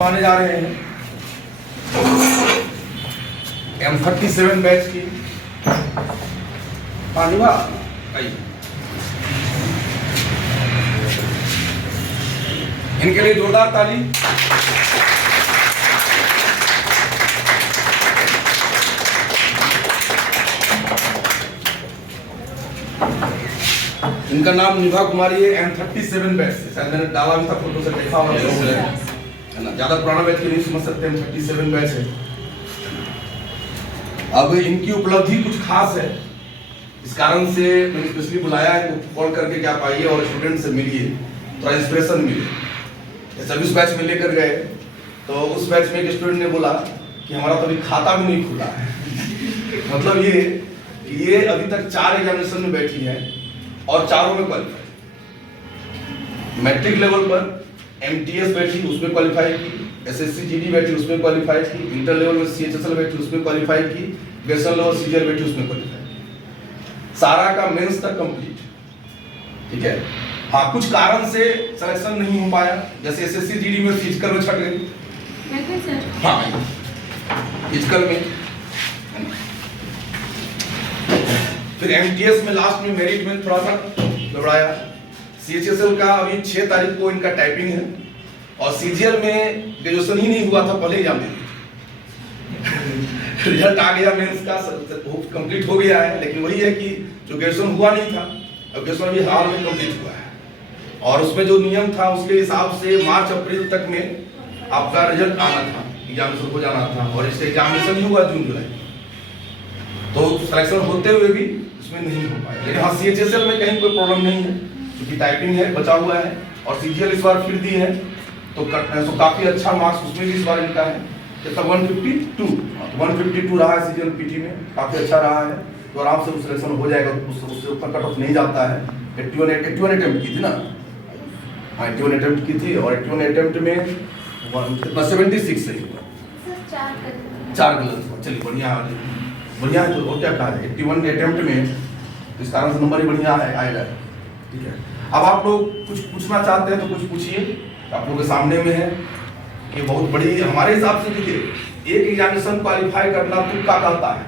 आने जा रहे हैं M37 बैच की पानीवा इनके लिए जोरदार ताली। इनका नाम निभा कुमारी है। M37 बैच से शायद मैंने डाला भी था, फोटो से देखा होगा, ज्यादा पुराना बैच की नहीं समझ सकते। M37 बैच है। अब इनकी उपलब्धि कुछ खास है, इस कारण से मैंने स्पेशली बुलाया है। कॉल करके क्या पाइए और स्टूडेंट से मिलिए, थोड़ा इंस्पिरेशन मिले। सर्विस बैच में लेकर गए तो उस बैच में एक स्टूडेंट ने बोला कि हमारा तो अभी खाता भी नहीं खुला है। मतलब ये अभी तक 4 एग्जामिनेशन में बैठी है और चारों में क्वालिफाई। मैट्रिक लेवल पर MTS बैठी, उसमें क्वालिफाई की। SSC GD बैठी, उसमें क्वालिफाई की। इंटर लेवल में CHSL बैठी, उसमें क्वालिफाई की। ग्रेजुएशन लेवल CGL बैठी, उसमें क्वालिफाई की। सारा का मेंस तक कंप्लीट, ठीक है। हाँ, कुछ कारण से सिलेक्शन नहीं हो पाया, जैसे SSC GD में फिजिकल में छट गई। हाँ, फिजिकल में। फिर MTS में लास्ट में मेरिट में थोड़ा सा गड़बड़ाया। CHSL का अभी 6 तारीख को इनका टाइपिंग है और CGL में ग्रेजुएशन ही नहीं हुआ था, पहले एग्जाम दे रिजल्ट आ गया, मेंस का कंप्लीट हो गया है। लेकिन वही है कि जो ग्रेजुएशन हुआ नहीं था, अब ग्रेजुएशन अभी हाल में कंप्लीट हुआ है और उसमें जो नियम था उसके हिसाब से मार्च अप्रैल तक में आपका रिजल्ट आना था, एग्जामिनेशन हो जाना था, और इससे एग्जामिनेशन ही हुआ जून जुलाई। तो सिलेक्शन होते हुए भी उसमें नहीं हो पाया। लेकिन हाँ, CHSL में कहीं कोई प्रॉब्लम नहीं है, क्योंकि टाइपिंग है, बचा हुआ है। और CGL इस बार फिर दी है तो काफी अच्छा मार्क्स उसमें भी इस बार इनका है। तो 152 रहा है CGL PT में, काफी अच्छा रहा है। तो आराम से सिलेक्शन हो जाएगा, उससे ऊपर कट ऑफ नहीं जाता है। 81 अटेम्प्ट की थी ना, हाँ 81 अटेम्प्ट की थी और 81 अटेम्प्ट में 76 सही हुआ, 4 गलत। चलिए बढ़िया है। तो और क्या कहा है, 81 अटेम्प्ट में तो इस कारण से नंबर ही बढ़िया है, आएगा, ठीक है। अब आप लोग कुछ पूछना चाहते हैं तो कुछ पूछिए, आप लोगों के सामने में है कि बहुत बड़ी हमारे हिसाब से। देखिए, एक एग्जामिनेशन क्वालिफाई करना तुक्का कहता है,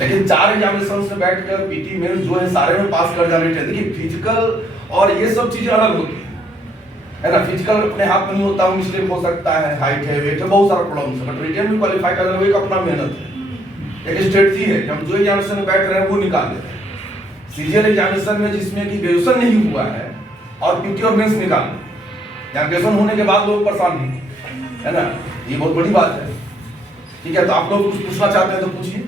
लेकिन 4 एग्जामिनेशन से बैठकर PT मेंस जो है सारे में पास कर जाने चाहिए। देखिए, फिजिकल और ये सब चीजें अलग होती है ना। फिजिकल अपने हाथ में नहीं होता, मिस्टेक हो सकता है, हाइट है, वेट है, बहुत सारा प्रॉब्लम है। बट रिटन में क्वालिफाई करना वो एक अपना मेहनत है, एक स्ट्रेटजी है। हम जो एग्जामिनेशन में बैठ रहे हैं वो निकाल लेते हैं। CGL एग्जामिनेशन में जिसमें कि ग्रेजुएशन नहीं हुआ है और PT और मेंस निकाल, या ग्रेजुएशन होने के बाद लोग परेशान नहीं है ना, ये बहुत बड़ी बात है, ठीक है। तो आप लोग कुछ पूछना चाहते हैं तो पूछिए।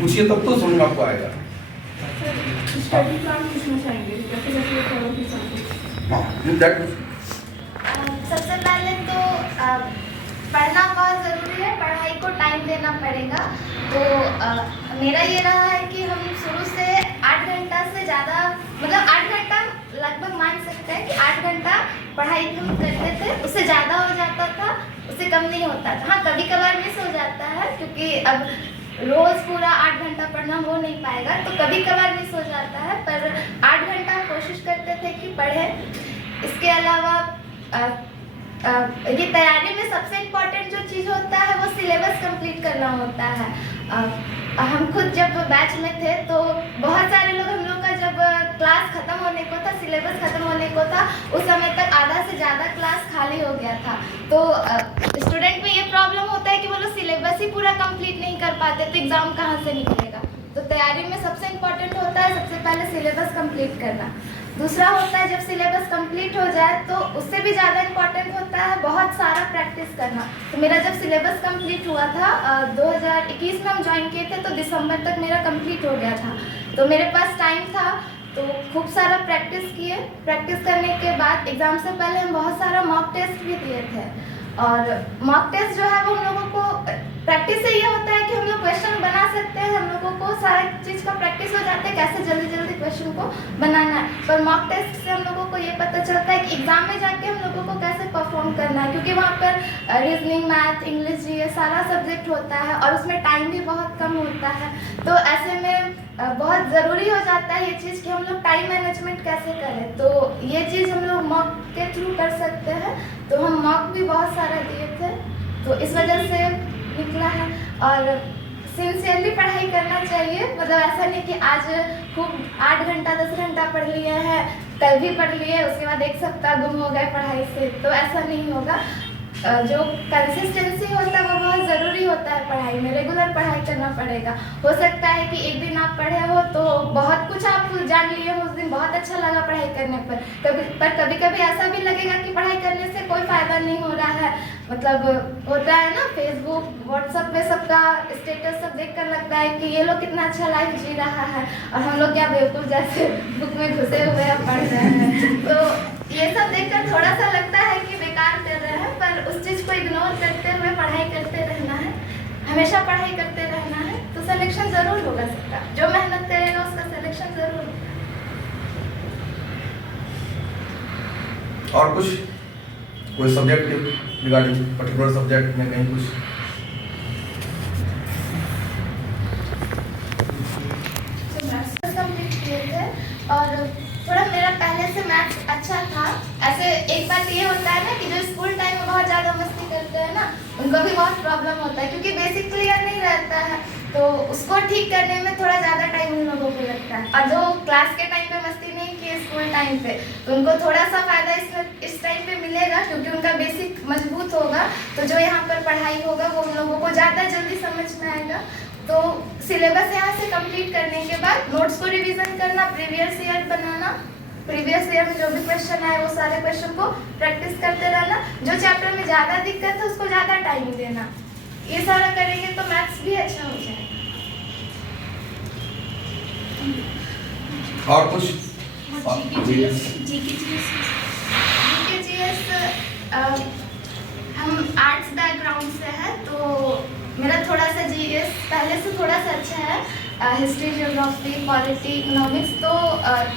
पूछिए तब तो समझ में आपको आएगा। स्टडी प्लान पूछना चाहेंगे, कैसे करोगे हाँ, सबसे पहले तो पढ़ना बहुत ज़रूरी है, पढ़ाई को टाइम देना पड़ेगा। तो मेरा ये रहा है कि हम शुरू से 8 घंटा से ज़्यादा, मतलब 8 घंटा लगभग मान सकते हैं कि 8 घंटा पढ़ाई हम करते थे। उससे ज़्यादा हो जाता था, उससे कम नहीं होता था। हाँ, कभी कभार मिस हो जाता है, क्योंकि अब रोज़ पूरा 8 घंटा पढ़ना हो नहीं पाएगा, तो कभी कभार मिस हो जाता है। पर 8 घंटा कोशिश करते थे कि पढ़ें। इसके अलावा ये तैयारी में सबसे इम्पोर्टेंट जो चीज़ होता है वो सिलेबस कंप्लीट करना होता है। हम खुद जब बैच में थे तो बहुत सारे लोग, हम लोग का जब क्लास ख़त्म होने को था, सिलेबस ख़त्म होने को था, उस समय तक आधा से ज़्यादा क्लास खाली हो गया था। तो स्टूडेंट में ये प्रॉब्लम होता है कि वो लोग सिलेबस ही पूरा कंप्लीट नहीं कर पाते, तो एग्ज़ाम कहाँ से निकलेगा। तो तैयारी में सबसे इम्पोर्टेंट होता है सबसे पहले सिलेबस कंप्लीट करना। दूसरा होता है, जब सिलेबस कंप्लीट हो जाए तो उससे भी ज़्यादा इम्पोर्टेंट होता है बहुत सारा प्रैक्टिस करना। तो मेरा जब सिलेबस कंप्लीट हुआ था 2021 में हम ज्वाइन किए थे, तो दिसंबर तक मेरा कंप्लीट हो गया था। तो मेरे पास टाइम था, तो खूब सारा प्रैक्टिस किए। प्रैक्टिस करने के बाद एग्ज़ाम से पहले हम बहुत सारा मॉक टेस्ट भी दिए थे। और मॉक टेस्ट जो है वो हम लोगों को प्रैक्टिस से ये होता है कि हम लोग क्वेश्चन बना सकते हैं, हम लोगों को सारा चीज़ का प्रैक्टिस हो जाता है कैसे जल्दी जल्दी क्वेश्चन को बनाना है। पर मॉक टेस्ट से हम लोगों को ये पता चलता है कि एग्जाम में जाके हम लोगों को कैसे परफॉर्म करना है, क्योंकि वहाँ पर रीजनिंग, मैथ, इंग्लिश, ये सारा सब्जेक्ट होता है और उसमें टाइम भी बहुत कम होता है। तो ऐसे में बहुत ज़रूरी हो जाता है ये चीज़ कि हम लोग टाइम मैनेजमेंट कैसे करें। तो ये चीज़ हम लोग मॉक के थ्रू कर सकते हैं। तो हम मॉक भी बहुत सारा दिए थे, तो इस वजह से निकला है। और सिंसियरली पढ़ाई करना चाहिए, मतलब ऐसा नहीं कि आज खूब 8 घंटा 10 घंटा पढ़ लिए हैं, कल भी पढ़ लिए, उसके बाद एक सप्ताह गुम हो गए पढ़ाई से, तो ऐसा नहीं होगा। जो कंसिस्टेंसी होता है वो बहुत ज़रूरी होता है पढ़ाई में, रेगुलर पढ़ाई करना पड़ेगा। हो सकता है कि एक दिन आप पढ़े हो तो बहुत कुछ आप जान लिए हो, उस दिन बहुत अच्छा लगा पढ़ाई करने पर, कभी कभी ऐसा भी लगेगा कि पढ़ाई करने से कोई फ़ायदा नहीं हो रहा है। मतलब होता है ना, फेसबुक व्हाट्सएप में सबका स्टेटस सब देख कर लगता है कि ये लोग कितना अच्छा लाइफ जी रहा है, और हम लोग क्या बेवकूफ़ जैसे बुक में घुसे हुए पढ़ रहे हैं। तो ये सब देखकर थोड़ा सा लगता है कि बेकार कर रहे हैं, पर उस चीज़ को इग्नोर करते हुए पढ़ाई करते रहना है, हमेशा पढ़ाई करते रहना है, तो सिलेक्शन ज़रूर होगा सबका। जो मेहनत करेगा उसका सिलेक्शन ज़रूर होगा। और कुछ कोई सब्जेक्ट रिगार्डिंग पर्टिकुलर सब्जेक्ट में कहीं कुछ? कंप्लीट किए थे, और थोड़ा मेरा पहले से मैथ्स अच्छा था। ऐसे एक बात ये होता है ना कि जो स्कूल टाइम में बहुत ज़्यादा मस्ती करते हैं ना, उनको भी बहुत प्रॉब्लम होता है, क्योंकि बेसिक क्लियर नहीं रहता है, तो उसको ठीक करने में थोड़ा ज़्यादा टाइम उन लोगों को लगता है। और जो क्लास के टाइम पे मस्ती नहीं किए स्कूल टाइम पे, तो उनको थोड़ा सा फ़ायदा इस टाइम पे मिलेगा, क्योंकि उनका बेसिक मजबूत होगा। तो जो यहाँ पर पढ़ाई होगा वो उन लोगों को ज़्यादा जल्दी समझ में आएगा। तो सिलेबस यहाँ से कंप्लीट करने के बाद नोट्स को रिवीजन करना, प्रीवियस ईयर बनाना, प्रीवियस ईयर में जो भी क्वेश्चन आए वो सारे क्वेश्चन को प्रैक्टिस करते रहना, जो चैप्टर में ज़्यादा दिक्कत है उसको ज़्यादा टाइम देना। ये सारा करेंगे तो मैथ्स भी अच्छा हो जाएगा। और कुछ? हम आर्ट्स बैकग्राउंड से हैं, तो मेरा थोड़ा सा जीएस पहले से थोड़ा सा अच्छा है, हिस्ट्री, ज्योग्राफी, पॉलिटी, इकोनॉमिक्स। तो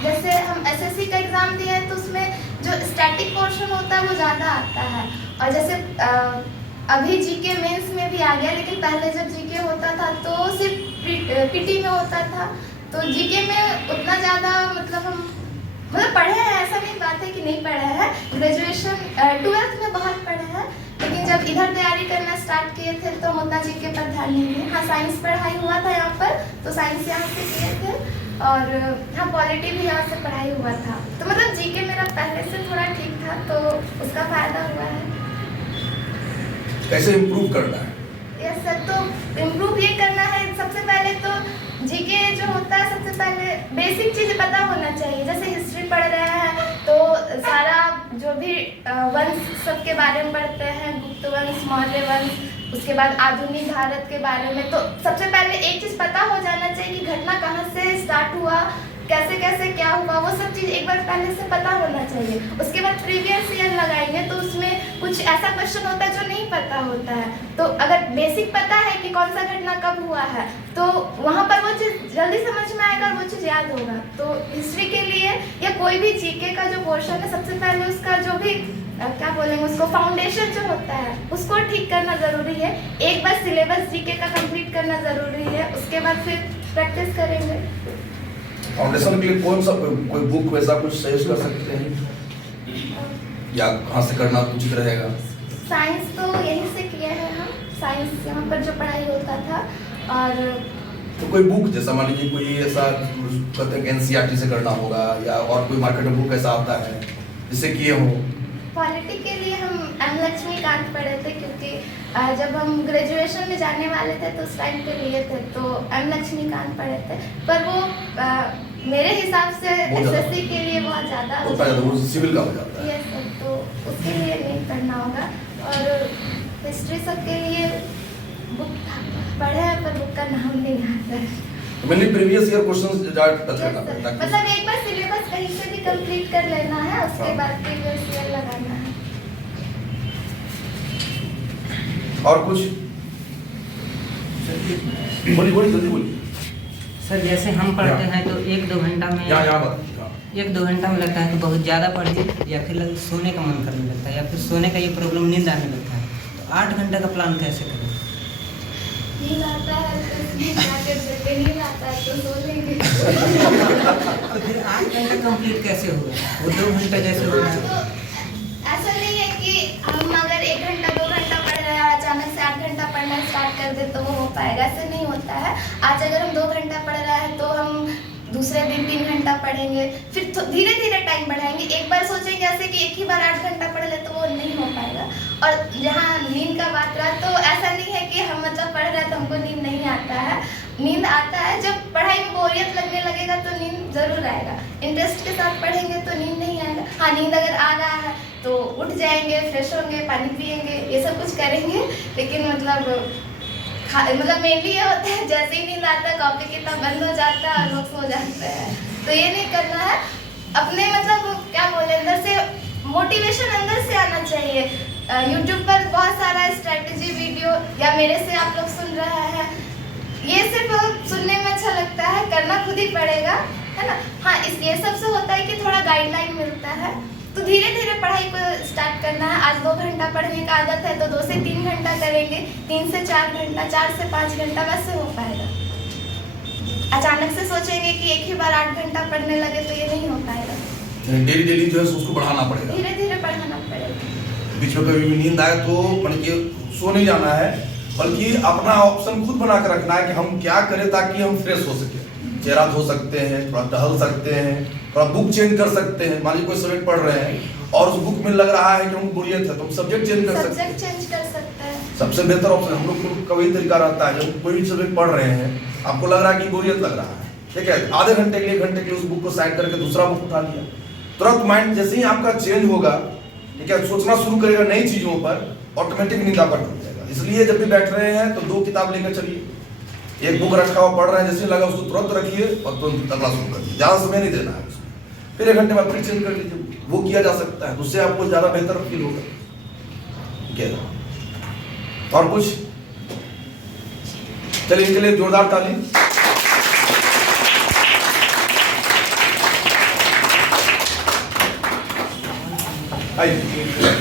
जैसे हम एसएससी का एग्ज़ाम दिए हैं तो उसमें जो स्टैटिक पोर्शन होता है वो ज़्यादा आता है। और जैसे अभी जीके मेंस में भी आ गया, लेकिन पहले जब जीके होता था तो सिर्फ पीटी में होता था, तो जीके में उतना ज़्यादा मतलब पढ़े हैं, ऐसा नहीं बात है कि नहीं पढ़े हैं। ग्रेजुएशन 12th में बहुत पढ़े हैं, लेकिन जब इधर तैयारी करना स्टार्ट किए थे तो हम उतना जीके पर ध्यान नहीं दिए। हाँ, साइंस पढ़ाई हुआ था यहाँ पर, तो साइंस यहाँ से किए थे, और हाँ पॉलिटी भी यहाँ से पढ़ाई हुआ था। तो मतलब जीके मेरा पहले से थोड़ा ठीक था, तो उसका फ़ायदा हुआ है। कैसे इम्प्रूव करना है? यस सर, तो इम्प्रूव ये करना है, सबसे पहले तो जीके जो होता है सबसे पहले बेसिक चीज़ें पता होना चाहिए। जैसे हिस्ट्री पढ़ रहे हैं तो सारा जो भी वंश सबके बारे में पढ़ते हैं, गुप्त वंश, मौर्य वंश, उसके बाद आधुनिक भारत के बारे में। तो सबसे पहले एक चीज़ पता हो जाना चाहिए कि घटना कहाँ से स्टार्ट हुआ, कैसे कैसे क्या हुआ, वो सब चीज़ एक बार पहले से पता होना चाहिए। उसके बाद प्रीवियस ईयर लगाएंगे तो उसमें कुछ ऐसा क्वेश्चन होता है जो नहीं पता होता है, तो अगर बेसिक पता है कि कौन सा घटना कब हुआ है तो वहाँ पर वो चीज़ जल्दी समझ में आएगा और वो चीज़ याद होगा। तो हिस्ट्री के लिए या कोई भी जीके का जो पोर्शन है, सबसे पहले उसका जो भी क्या बोलेंगे उसको, फाउंडेशन जो होता है उसको ठीक करना ज़रूरी है। एक बार सिलेबस जीके का कंप्लीट करना ज़रूरी है, उसके बाद फिर प्रैक्टिस करेंगे। फाउंडेशन के लिए कौन सा कोई बुक वैसा कुछ सजेस्ट कर सकते हैं, या कहाँ से करना उचित रहेगा? साइंस तो यहीं से किए हैं हम, साइंस यहाँ पर जो पढ़ाई होता था। और तो कोई बुक जैसा मान लीजिए कोई ऐसा कहते हैं कि एनसीईआरटी से करना होगा, या और कोई मार्केट में बुक ऐसा आता है जिससे किए हो? पॉलिटी के लिए हम एम लक्ष्मीकांत पढ़े थे, क्योंकि जब हम ग्रेजुएशन में जाने वाले थे तो उस टाइम पे लिए थे, तो एम लक्ष्मीकांत पढ़े थे। पर वो मेरे हिसाब से एसएससी के लिए बहुत ज़्यादा वो सिविल का हो जाता है। यस सर, तो उसके लिए नहीं पढ़ना होगा। और हिस्ट्री सब के लिए बुक पढ़े हैं, पर बुक का नाम नहीं आता है। मैंने प्रीवियस ईयर क्वेश्चंस टच करना पड़ता है, मतलब एक बार सिलेबस कहीं से भी कंप्लीट कर लेना है, उसके बाद प्रीवियस ईयर लगाना है। और कुछ? बोलिए जल्दी बोलिए सर। जैसे हम पढ़ते हैं तो 1-2 घंटा में, यहाँ 1-2 घंटा में लगता है तो बहुत ज़्यादा पढ़िए, या फिर सोने का मन करने लगता है, या फिर सोने का ये प्रॉब्लम, नींद आने लगता है। तो 8 घंटे का प्लान कैसे करें? नींद आता है नहीं, क्या कर सकते, नींद आता है तो सो लेंगे। तो फिर 8 घंटा कंप्लीट कैसे होगा? वो 2 घंटा जैसे हो रहा है। तो ऐसा नहीं है कि हम अगर 1 घंटा 2 घंटा पढ़ रहे हैं और अचानक से 8 घंटा पढ़ना स्टार्ट कर दे तो वो हो पाएगा, ऐसा नहीं होता है। आज अगर हम 2 घंटा पढ़ रहे हैं तो हम दूसरे दिन 3 घंटा पढ़ेंगे, फिर धीरे धीरे टाइम बढ़ाएंगे। एक बार सोचेंगे ऐसे कि एक ही बार 8 घंटा पढ़ ले तो वो नहीं हो पाएगा। और जहाँ नींद का बात रहा तो ऐसा नहीं है कि हम मतलब पढ़ रहे हैं तो हमको नींद नहीं आता है, नींद आता है। जब पढ़ाई में बोरियत लगने लगेगा तो नींद जरूर आएगा। इंटरेस्ट के साथ पढ़ेंगे तो नींद नहीं आएगा। हाँ, नींद अगर आ रहा है तो उठ जाएंगे, फ्रेश होंगे, पानी पिएंगे, ये सब कुछ करेंगे। लेकिन मतलब मेनली ये होता है जैसे ही नींद आता है कॉपी किताब बंद हो जाता है और लोग सो जाते हैं। तो ये नहीं करना है। अपने मतलब क्या बोले, अंदर से मोटिवेशन अंदर से आना चाहिए। यूट्यूब पर बहुत सारा स्ट्रेटजी वीडियो या मेरे से आप लोग सुन रहे हैं, ये सिर्फ सुनने में अच्छा लगता है, करना खुद ही पड़ेगा, है ना। हाँ, ये सबसे होता है कि थोड़ा गाइडलाइन मिलता है। तो धीरे धीरे पढ़ाई को स्टार्ट करना है। आज 2 घंटा पढ़ने का आदत है तो 2 से 3 घंटा करेंगे, 3 से 4 घंटा, 4 से 5 घंटा, वैसे हो पाएगा। अचानक से सोचेंगे कि एक ही बार 8 घंटा पढ़ने लगे तो ये नहीं हो पाएगा। डेली डेली जो है उसको बढ़ाना पड़ेगा, धीरे धीरे पढ़ाना पड़ेगा। बीच में कभी भी नींद आए तो मतलब कि सो नहीं जाना है, बल्कि अपना ऑप्शन खुद बना कर रखना है कि हम क्या करें ताकि हम फ्रेश हो सके। चेहरा धो सकते हैं, थोड़ा टहल सकते हैं, थोड़ा बुक चेंज कर सकते हैं। मान लीजिए कोई सब्जेक्ट पढ़ रहे हैं और उस बुक में लग रहा है कि हम बोरियत है तो हम सब्जेक्ट चेंज कर सकते हैं। सब्जेक्ट चेंज कर सकते हैं। सबसे बेहतर ऑप्शन हम लोग का वही तरीका रहता है। जब कोई भी सब्जेक्ट पढ़ रहे हैं, आपको लग रहा है कि बोरियत लग रहा है, ठीक है, आधे घंटे के लिए 1 घंटे के लिए उस बुक को साइड करके दूसरा बुक उठा लिया। तुरंत माइंड जैसे ही आपका चेंज होगा, ठीक है, सोचना शुरू करेगा नई चीजों पर, ऑटोमेटिक नींद आपका टूट जाएगा। इसलिए जब भी बैठ रहे हैं तो 2 किताब लेकर चलिए। एक बुक रखा हुआ पढ़ रहे हैं, जैसे लगा उसको तुरंत रखिए और तुरंत अगला शुरू कर दीजिए। ज्यादा समय नहीं देना है उसको। फिर 1 घंटे बाद फिर चेंज कर लीजिए, वो किया जा सकता है, उससे आपको ज्यादा बेहतर फील होगा। ठीक है, और कुछ? चलिए इनके लिए जोरदार ताली। आइए।